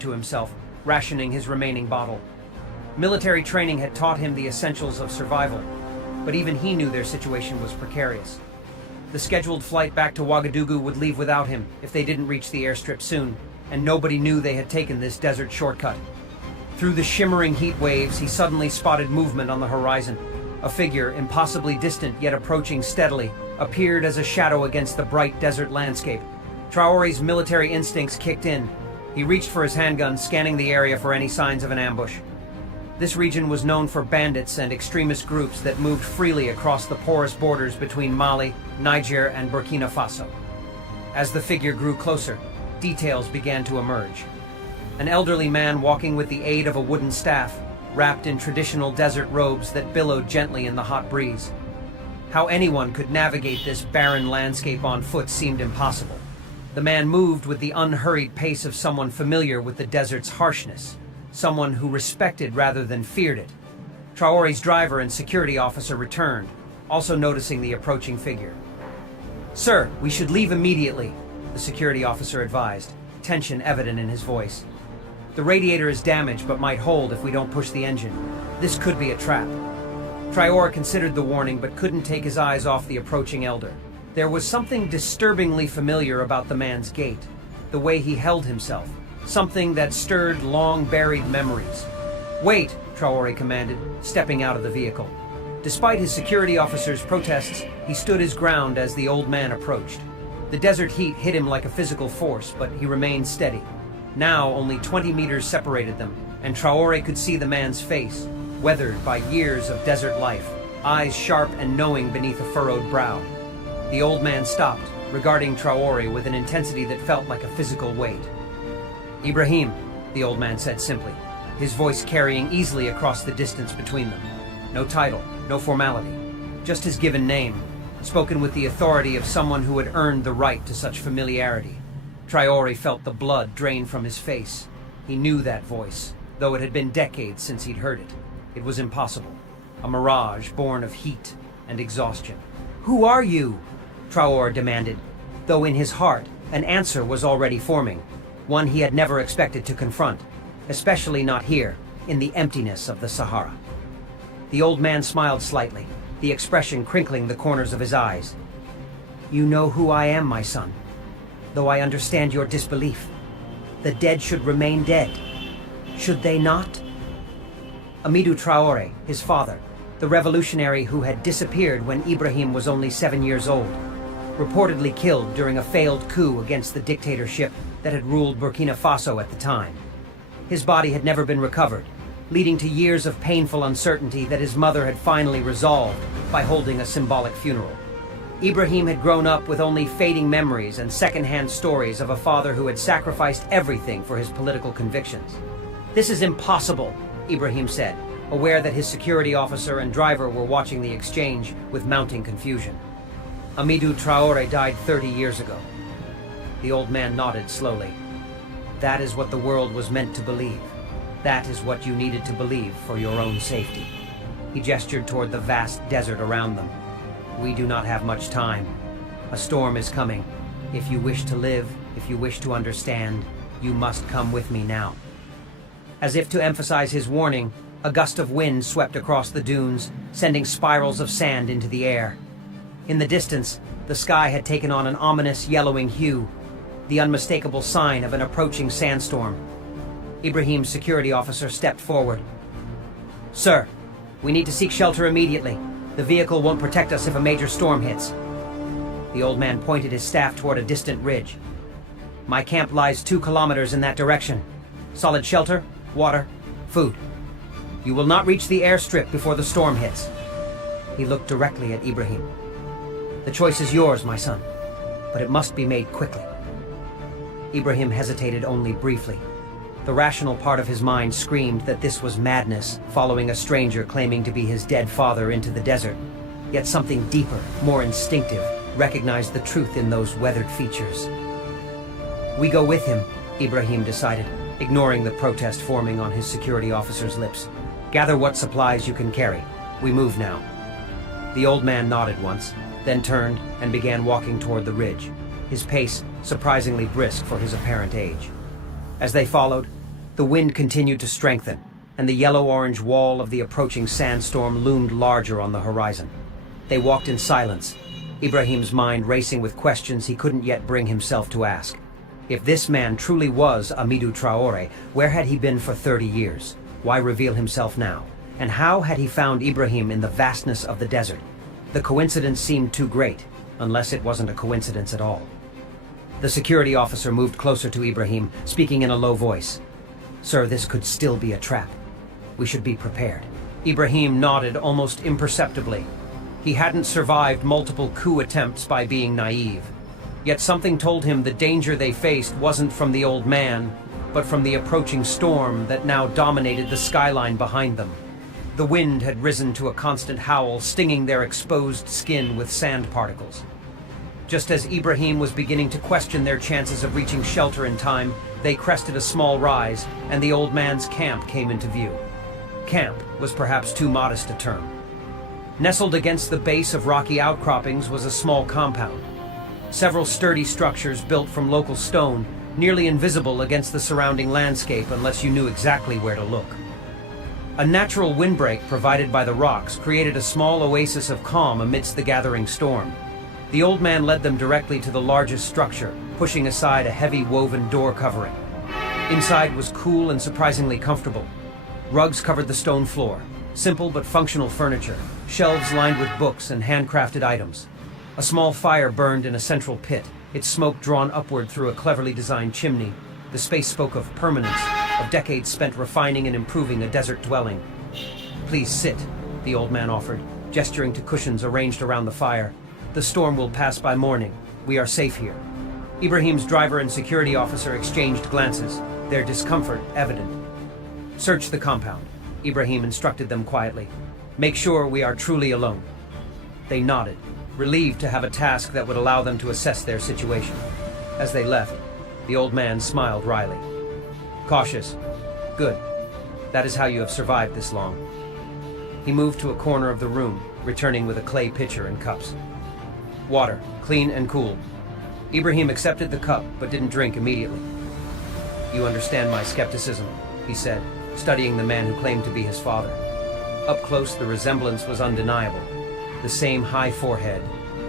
muttered to himself, rationing his remaining bottle. Military training had taught him the essentials of survival, but even he knew their situation was precarious. The scheduled flight back to Ouagadougou would leave without him if they didn't reach the airstrip soon, and nobody knew they had taken this desert shortcut. Through the shimmering heat waves, he suddenly spotted movement on the horizon. A figure, impossibly distant yet approaching steadily, appeared as a shadow against the bright desert landscape. Traore's military instincts kicked in. He reached for his handgun, scanning the area for any signs of an ambush. This region was known for bandits and extremist groups that moved freely across the porous borders between Mali, Niger, and Burkina Faso. As the figure grew closer, details began to emerge. An elderly man walking with the aid of a wooden staff, wrapped in traditional desert robes that billowed gently in the hot breeze. How anyone could navigate this barren landscape on foot seemed impossible. The man moved with the unhurried pace of someone familiar with the desert's harshness, someone who respected rather than feared it. Traore's driver and security officer returned, also noticing the approaching figure. "Sir, we should leave immediately," the security officer advised, tension evident in his voice. "The radiator is damaged but might hold if we don't push the engine. This could be a trap." Traore considered the warning but couldn't take his eyes off the approaching elder. There was something disturbingly familiar about the man's gait, the way he held himself, something that stirred long-buried memories. "Wait," Traore commanded, stepping out of the vehicle. Despite his security officer's protests, he stood his ground as the old man approached. The desert heat hit him like a physical force, but he remained steady. Now only 20 meters separated them, and Traore could see the man's face, weathered by years of desert life, eyes sharp and knowing beneath a furrowed brow. The old man stopped, regarding Traore with an intensity that felt like a physical weight. "Ibrahim," the old man said simply, his voice carrying easily across the distance between them. No title, no formality, just his given name, spoken with the authority of someone who had earned the right to such familiarity. Traore felt the blood drain from his face. He knew that voice, though it had been decades since he'd heard it. It was impossible, a mirage born of heat and exhaustion. "Who are you?" Traore demanded, though in his heart an answer was already forming, one he had never expected to confront, especially not here, in the emptiness of the Sahara. The old man smiled slightly, the expression crinkling the corners of his eyes. "You know who I am, my son, though I understand your disbelief. The dead should remain dead, should they not?" Amidou Traore, his father, the revolutionary who had disappeared when Ibrahim was only 7 years old, reportedly killed during a failed coup against the dictatorship that had ruled Burkina Faso at the time. His body had never been recovered, leading to years of painful uncertainty that his mother had finally resolved by holding a symbolic funeral. Ibrahim had grown up with only fading memories and second-hand stories of a father who had sacrificed everything for his political convictions. "This is impossible," Ibrahim said, aware that his security officer and driver were watching the exchange with mounting confusion. "Amidou Traore died 30 years ago." The old man nodded slowly. "That is what the world was meant to believe. That is what you needed to believe for your own safety." He gestured toward the vast desert around them. "We do not have much time. A storm is coming. If you wish to live, if you wish to understand, you must come with me now." As if to emphasize his warning, a gust of wind swept across the dunes, sending spirals of sand into the air. In the distance, the sky had taken on an ominous yellowing hue, the unmistakable sign of an approaching sandstorm. Ibrahim's security officer stepped forward. "Sir, we need to seek shelter immediately. The vehicle won't protect us if a major storm hits." The old man pointed his staff toward a distant ridge. "My camp lies 2 kilometers in that direction. Solid shelter, water, food. You will not reach the airstrip before the storm hits." He looked directly at Ibrahim. "The choice is yours, my son, but it must be made quickly." Ibrahim hesitated only briefly. The rational part of his mind screamed that this was madness, following a stranger claiming to be his dead father into the desert. Yet something deeper, more instinctive, recognized the truth in those weathered features. "We go with him," Ibrahim decided, ignoring the protest forming on his security officer's lips. "Gather what supplies you can carry. We move now." The old man nodded once, then turned and began walking toward the ridge, his pace surprisingly brisk for his apparent age. As they followed, The wind continued to strengthen, and the yellow-orange wall of the approaching sandstorm loomed larger on the horizon. They walked in silence, Ibrahim's mind racing with questions he couldn't yet bring himself to ask. If this man truly was Amidou Traore, where had he been for 30 years? Why reveal himself now? And how had he found Ibrahim in the vastness of the desert? The coincidence seemed too great, unless it wasn't a coincidence at all. The security officer moved closer to Ibrahim, speaking in a low voice. "Sir, this could still be a trap. We should be prepared." Ibrahim nodded almost imperceptibly. He hadn't survived multiple coup attempts by being naive. Yet something told him the danger they faced wasn't from the old man, but from the approaching storm that now dominated the skyline behind them. The wind had risen to a constant howl, stinging their exposed skin with sand particles. Just as Ibrahim was beginning to question their chances of reaching shelter in time, they crested a small rise, and the old man's camp came into view. Camp was perhaps too modest a term. Nestled against the base of rocky outcroppings was a small compound. Several sturdy structures built from local stone, nearly invisible against the surrounding landscape unless you knew exactly where to look. A natural windbreak provided by the rocks created a small oasis of calm amidst the gathering storm. The old man led them directly to the largest structure, pushing aside a heavy woven door covering. Inside was cool and surprisingly comfortable. Rugs covered the stone floor, simple but functional furniture, shelves lined with books and handcrafted items. A small fire burned in a central pit, its smoke drawn upward through a cleverly designed chimney. The space spoke of permanence, of decades spent refining and improving a desert dwelling. "Please sit," the old man offered, gesturing to cushions arranged around the fire. "The storm will pass by morning. We are safe here." Ibrahim's driver and security officer exchanged glances, their discomfort evident. "Search the compound," Ibrahim instructed them quietly. "Make sure we are truly alone." They nodded, relieved to have a task that would allow them to assess their situation. As they left, the old man smiled wryly. "Cautious. Good. That is how you have survived this long." He moved to a corner of the room, returning with a clay pitcher and cups. "Water, clean and cool." Ibrahim accepted the cup, but didn't drink immediately. "You understand my skepticism," he said, studying the man who claimed to be his father. Up close, the resemblance was undeniable. The same high forehead,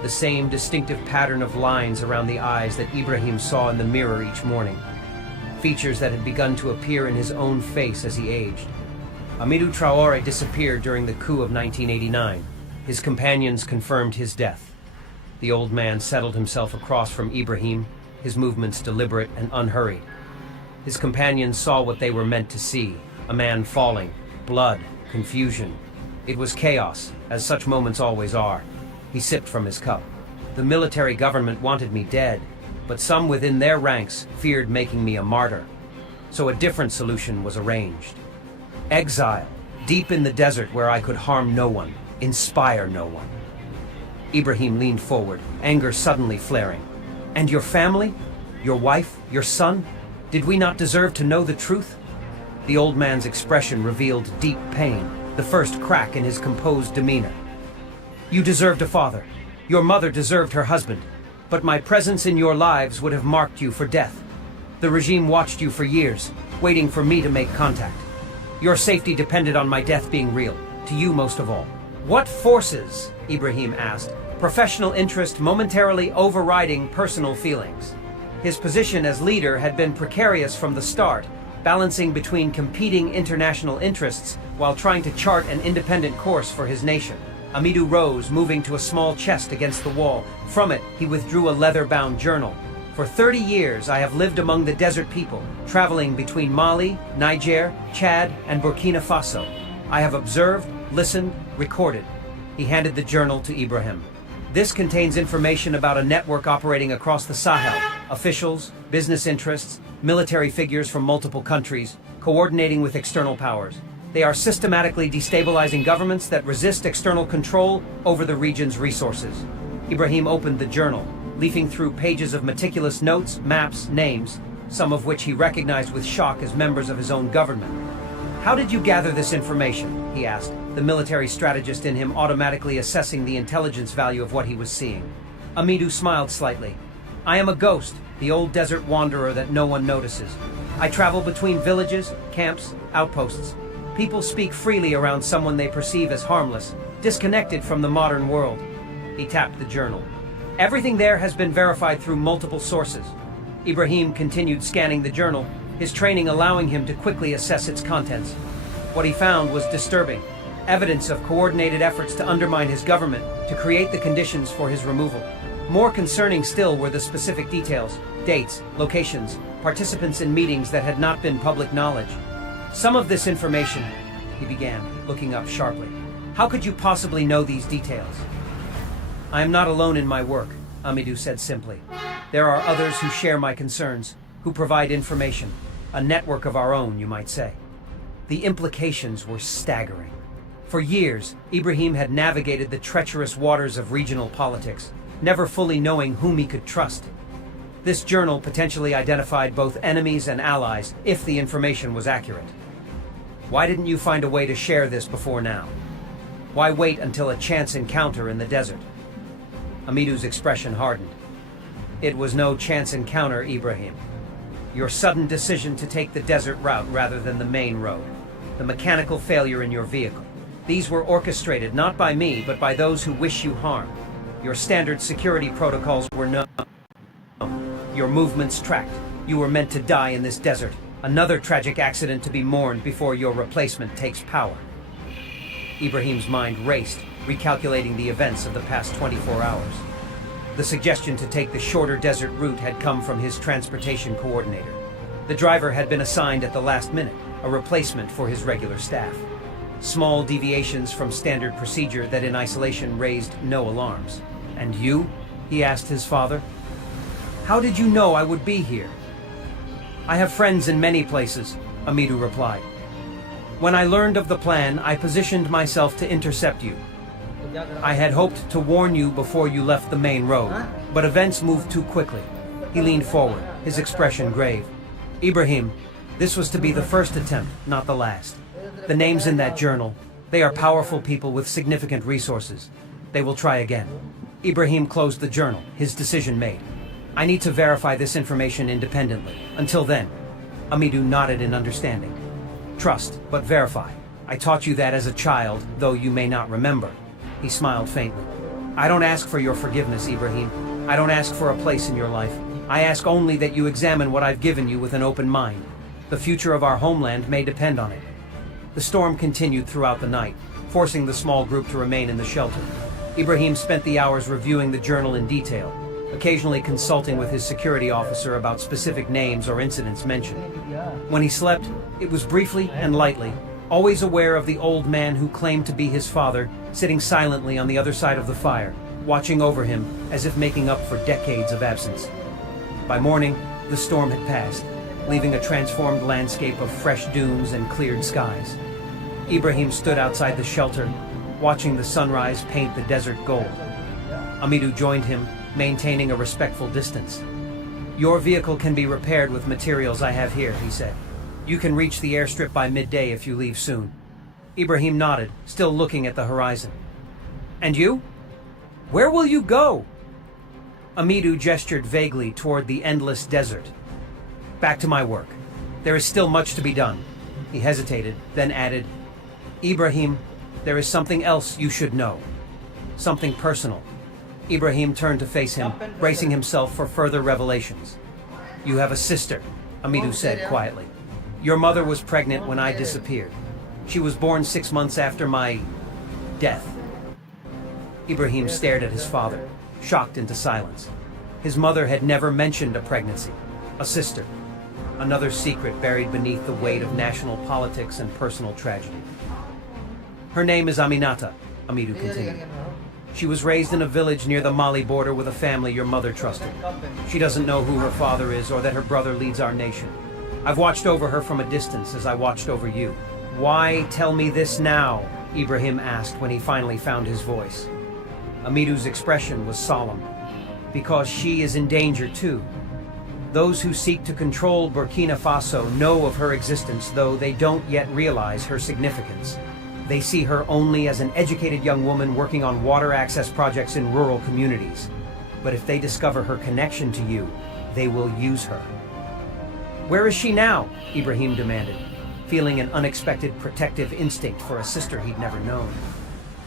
the same distinctive pattern of lines around the eyes that Ibrahim saw in the mirror each morning. Features that had begun to appear in his own face as he aged. Amidou Traoré disappeared during the coup of 1989. His companions confirmed his death. The old man settled himself across from Ibrahim, his movements deliberate and unhurried. His companions saw what they were meant to see, a man falling, blood, confusion. It was chaos, as such moments always are. He sipped from his cup. "The military government wanted me dead, but some within their ranks feared making me a martyr. So a different solution was arranged. Exile, deep in the desert where I could harm no one, inspire no one." Ibrahim leaned forward, anger suddenly flaring. "And your family? Your wife? Your son? Did we not deserve to know the truth?" The old man's expression revealed deep pain, the first crack in his composed demeanor. "You deserved a father. Your mother deserved her husband. But my presence in your lives would have marked you for death. The regime watched you for years, waiting for me to make contact. Your safety depended on my death being real, to you most of all." "What forces?" Ibrahim asked, professional interest momentarily overriding personal feelings. His position as leader had been precarious from the start, balancing between competing international interests while trying to chart an independent course for his nation. Amidou rose, moving to a small chest against the wall. From it, he withdrew a leather-bound journal. "For 30 years, I have lived among the desert people, traveling between Mali, Niger, Chad, and Burkina Faso. I have observed, listened, recorded." He handed the journal to Ibrahim. "This contains information about a network operating across the Sahel, officials, business interests, military figures from multiple countries, coordinating with external powers. They are systematically destabilizing governments that resist external control over the region's resources." Ibrahim opened the journal, leafing through pages of meticulous notes, maps, names, some of which he recognized with shock as members of his own government. "How did you gather this information?" he asked, the military strategist in him automatically assessing the intelligence value of what he was seeing. Amidou smiled slightly. "I am a ghost, the old desert wanderer that no one notices. I travel between villages, camps, outposts. People speak freely around someone they perceive as harmless, disconnected from the modern world. He tapped the journal. Everything there has been verified through multiple sources. Ibrahim continued scanning the journal, his training allowing him to quickly assess its contents. What he found was disturbing. Evidence of coordinated efforts to undermine his government, to create the conditions for his removal. More concerning still were the specific details, dates, locations, participants in meetings that had not been public knowledge. Some of this information, he began, looking up sharply. How could you possibly know these details? I am not alone in my work, Amidou said simply. There are others who share my concerns, who provide information, a network of our own, you might say. The implications were staggering. For years, Ibrahim had navigated the treacherous waters of regional politics, never fully knowing whom he could trust. This journal potentially identified both enemies and allies if the information was accurate. Why didn't you find a way to share this before now? Why wait until a chance encounter in the desert? Amidou's expression hardened. It was no chance encounter, Ibrahim. Your sudden decision to take the desert route rather than the main road. The mechanical failure in your vehicle. These were orchestrated not by me, but by those who wish you harm. Your standard security protocols were known. Your movements tracked. You were meant to die in this desert. Another tragic accident to be mourned before your replacement takes power. Ibrahim's mind raced, recalculating the events of the past 24 hours. The suggestion to take the shorter desert route had come from his transportation coordinator. The driver had been assigned at the last minute, a replacement for his regular staff. Small deviations from standard procedure that in isolation raised no alarms. And you? He asked his father. How did you know I would be here? I have friends in many places, Amidou replied. When I learned of the plan, I positioned myself to intercept you. I had hoped to warn you before you left the main road, but events moved too quickly. He leaned forward, his expression grave. Ibrahim, this was to be the first attempt, not the last. The names in that journal, they are powerful people with significant resources. They will try again. Ibrahim closed the journal, his decision made. I need to verify this information independently. Until then, Amidou nodded in understanding. Trust, but verify. I taught you that as a child, though you may not remember. He smiled faintly. I don't ask for your forgiveness, Ibrahim. I don't ask for a place in your life. I ask only that you examine what I've given you with an open mind. The future of our homeland may depend on it. The storm continued throughout the night, forcing the small group to remain in the shelter. Ibrahim spent the hours reviewing the journal in detail, occasionally consulting with his security officer about specific names or incidents mentioned. When he slept, it was briefly and lightly, always aware of the old man who claimed to be his father, sitting silently on the other side of the fire, watching over him as if making up for decades of absence. By morning, the storm had passed, leaving a transformed landscape of fresh dunes and cleared skies. Ibrahim stood outside the shelter, watching the sunrise paint the desert gold. Amidou joined him, maintaining a respectful distance. Your vehicle can be repaired with materials I have here, he said. You can reach the airstrip by midday if you leave soon. Ibrahim nodded, still looking at the horizon. And you? Where will you go? Amidou gestured vaguely toward the endless desert. Back to my work. There is still much to be done. He hesitated, then added, Ibrahim, there is something else you should know. Something personal. Ibrahim turned to face him, bracing himself for further revelations. You have a sister, Amidou said quietly. Your mother was pregnant when I disappeared. She was born 6 months after my death. Ibrahim stared at his father, shocked into silence. His mother had never mentioned a pregnancy, a sister, another secret buried beneath the weight of national politics and personal tragedy. Her name is Aminata, Amidou continued. She was raised in a village near the Mali border with a family your mother trusted. She doesn't know who her father is or that her brother leads our nation. I've watched over her from a distance as I watched over you. Why tell me this now? Ibrahim asked when he finally found his voice. Amidou's expression was solemn. Because she is in danger too. Those who seek to control Burkina Faso know of her existence, though they don't yet realize her significance. They see her only as an educated young woman working on water access projects in rural communities. But if they discover her connection to you, they will use her. Where is she now? Ibrahim demanded, feeling an unexpected protective instinct for a sister he'd never known.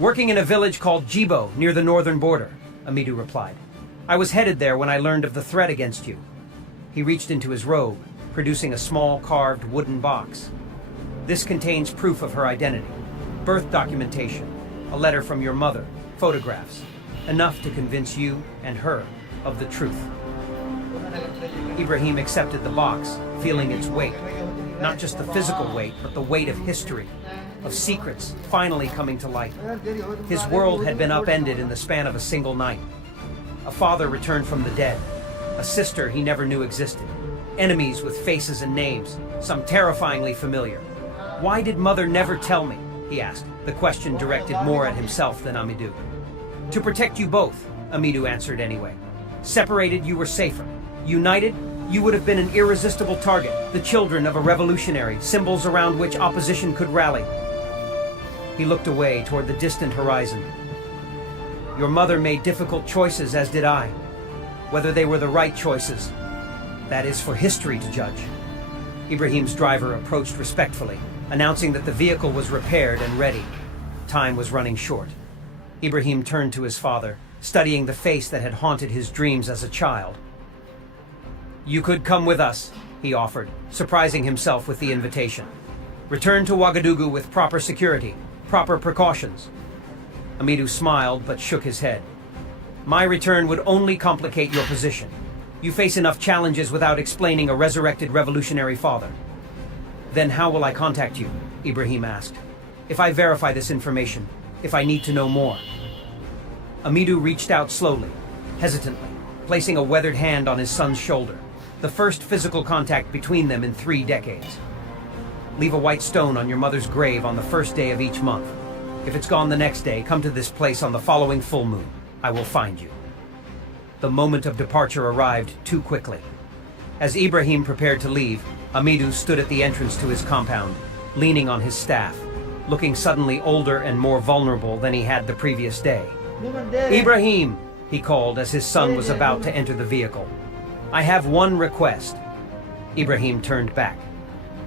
Working in a village called Jibo, near the northern border, Amidou replied. I was headed there when I learned of the threat against you. He reached into his robe, producing a small carved wooden box. This contains proof of her identity, birth documentation, a letter from your mother, photographs, enough to convince you and her of the truth. Ibrahim accepted the box, feeling its weight, not just the physical weight, but the weight of history, of secrets finally coming to light. His world had been upended in the span of a single night. A father returned from the dead, a sister he never knew existed, enemies with faces and names, some terrifyingly familiar. Why did mother never tell me? He asked, the question directed more at himself than Amidou. To protect you both, Amidou answered anyway. Separated, you were safer. United, you would have been an irresistible target, the children of a revolutionary, symbols around which opposition could rally. He looked away toward the distant horizon. Your mother made difficult choices, as did I. Whether they were the right choices, that is for history to judge. Ibrahim's driver approached respectfully, announcing that the vehicle was repaired and ready. Time was running short. Ibrahim turned to his father, studying the face that had haunted his dreams as a child. You could come with us, he offered, surprising himself with the invitation. Return to Ouagadougou with proper security, proper precautions. Amidou smiled but shook his head. My return would only complicate your position. You face enough challenges without explaining a resurrected revolutionary father. Then how will I contact you? Ibrahim asked. If I verify this information, if I need to know more. Amidou reached out slowly, hesitantly, placing a weathered hand on his son's shoulder, the first physical contact between them in 3 decades. Leave a white stone on your mother's grave on the first day of each month. If it's gone the next day, come to this place on the following full moon. I will find you. The moment of departure arrived too quickly. As Ibrahim prepared to leave, Amidou stood at the entrance to his compound, leaning on his staff, looking suddenly older and more vulnerable than he had the previous day. Ibrahim, he called as his son was about to enter the vehicle. I have one request. Ibrahim turned back.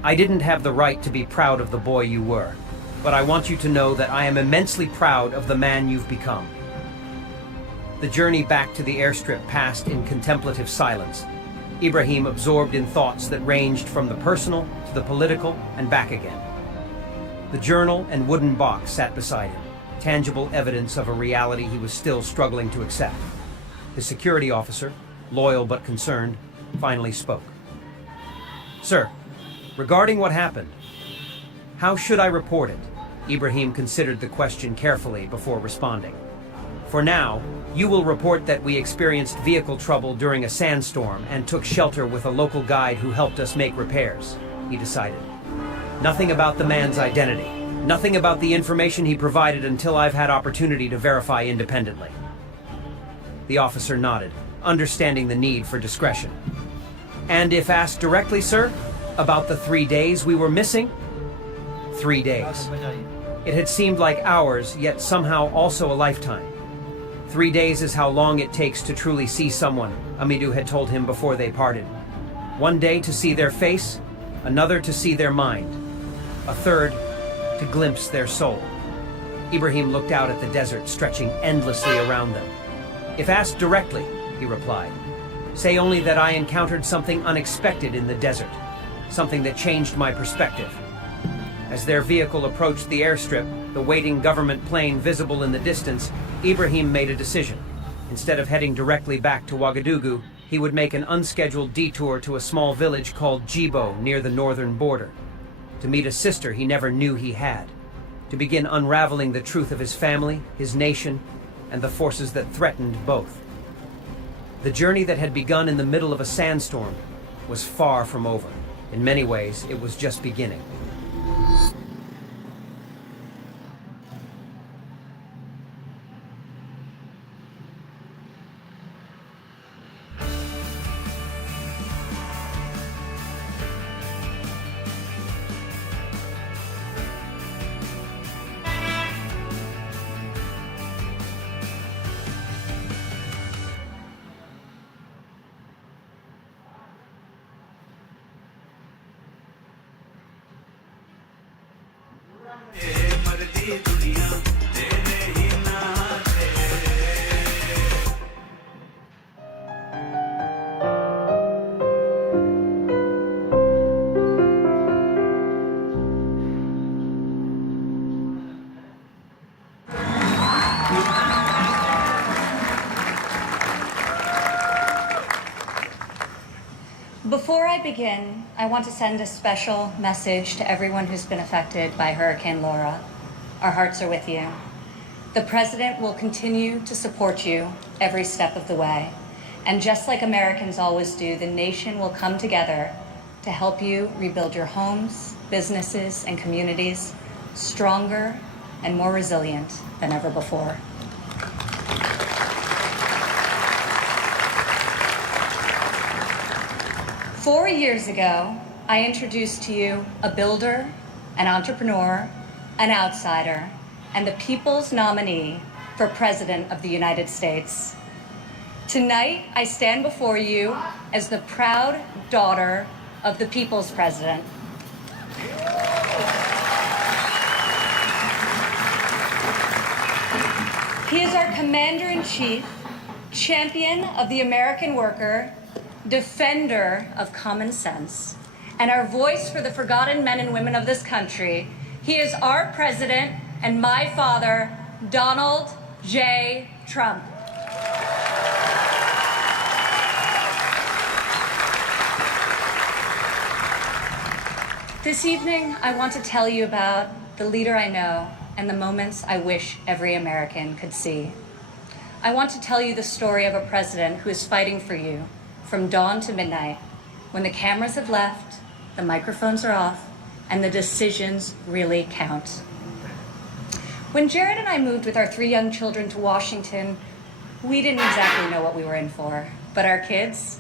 I didn't have the right to be proud of the boy you were, but I want you to know that I am immensely proud of the man you've become. The journey back to the airstrip passed in contemplative silence. Ibrahim absorbed in thoughts that ranged from the personal to the political and back again. The journal and wooden box sat beside him, tangible evidence of a reality he was still struggling to accept. His security officer, loyal but concerned, finally spoke. Sir, regarding what happened, how should I report it? Ibrahim considered the question carefully before responding. For now, you will report that we experienced vehicle trouble during a sandstorm and took shelter with a local guide who helped us make repairs, he decided. Nothing about the man's identity, nothing about the information he provided until I've had opportunity to verify independently. The officer nodded, understanding the need for discretion. And if asked directly, sir, about the 3 days we were missing? 3 days. It had seemed like hours, yet somehow also a lifetime. 3 days is how long it takes to truly see someone, Amidou had told him before they parted. 1 day to see their face, another to see their mind, a third to glimpse their soul. Ibrahim looked out at the desert stretching endlessly around them. If asked directly, he replied, say only that I encountered something unexpected in the desert, something that changed my perspective. As their vehicle approached the airstrip, the waiting government plane visible in the distance, Ibrahim made a decision. Instead of heading directly back to Ouagadougou, he would make an unscheduled detour to a small village called Jibo near the northern border, to meet a sister he never knew he had, to begin unraveling the truth of his family, his nation, and the forces that threatened both. The journey that had begun in the middle of a sandstorm was far from over. In many ways, it was just beginning. Before I begin, I want to send a special message to everyone who's been affected by Hurricane Laura. Our hearts are with you. The President will continue to support you every step of the way. And just like Americans always do, the nation will come together to help you rebuild your homes, businesses, and communities stronger and more resilient than ever before. Four years ago, I introduced to you a builder, an entrepreneur, an outsider, and the people's nominee for President of the United States. Tonight, I stand before you as the proud daughter of the people's president. He is our commander-in-chief, champion of the American worker, defender of common sense, and our voice for the forgotten men and women of this country. He is our president and my father, Donald J. Trump. This evening, I want to tell you about the leader I know and the moments I wish every American could see. I want to tell you the story of a president who is fighting for you from dawn to midnight, when the cameras have left, the microphones are off, and the decisions really count. When Jared and I moved with our 3 young children to Washington, we didn't exactly know what we were in for, but our kids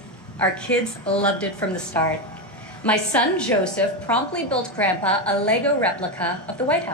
loved it from the start. My son Joseph promptly built Grandpa a Lego replica of the White House.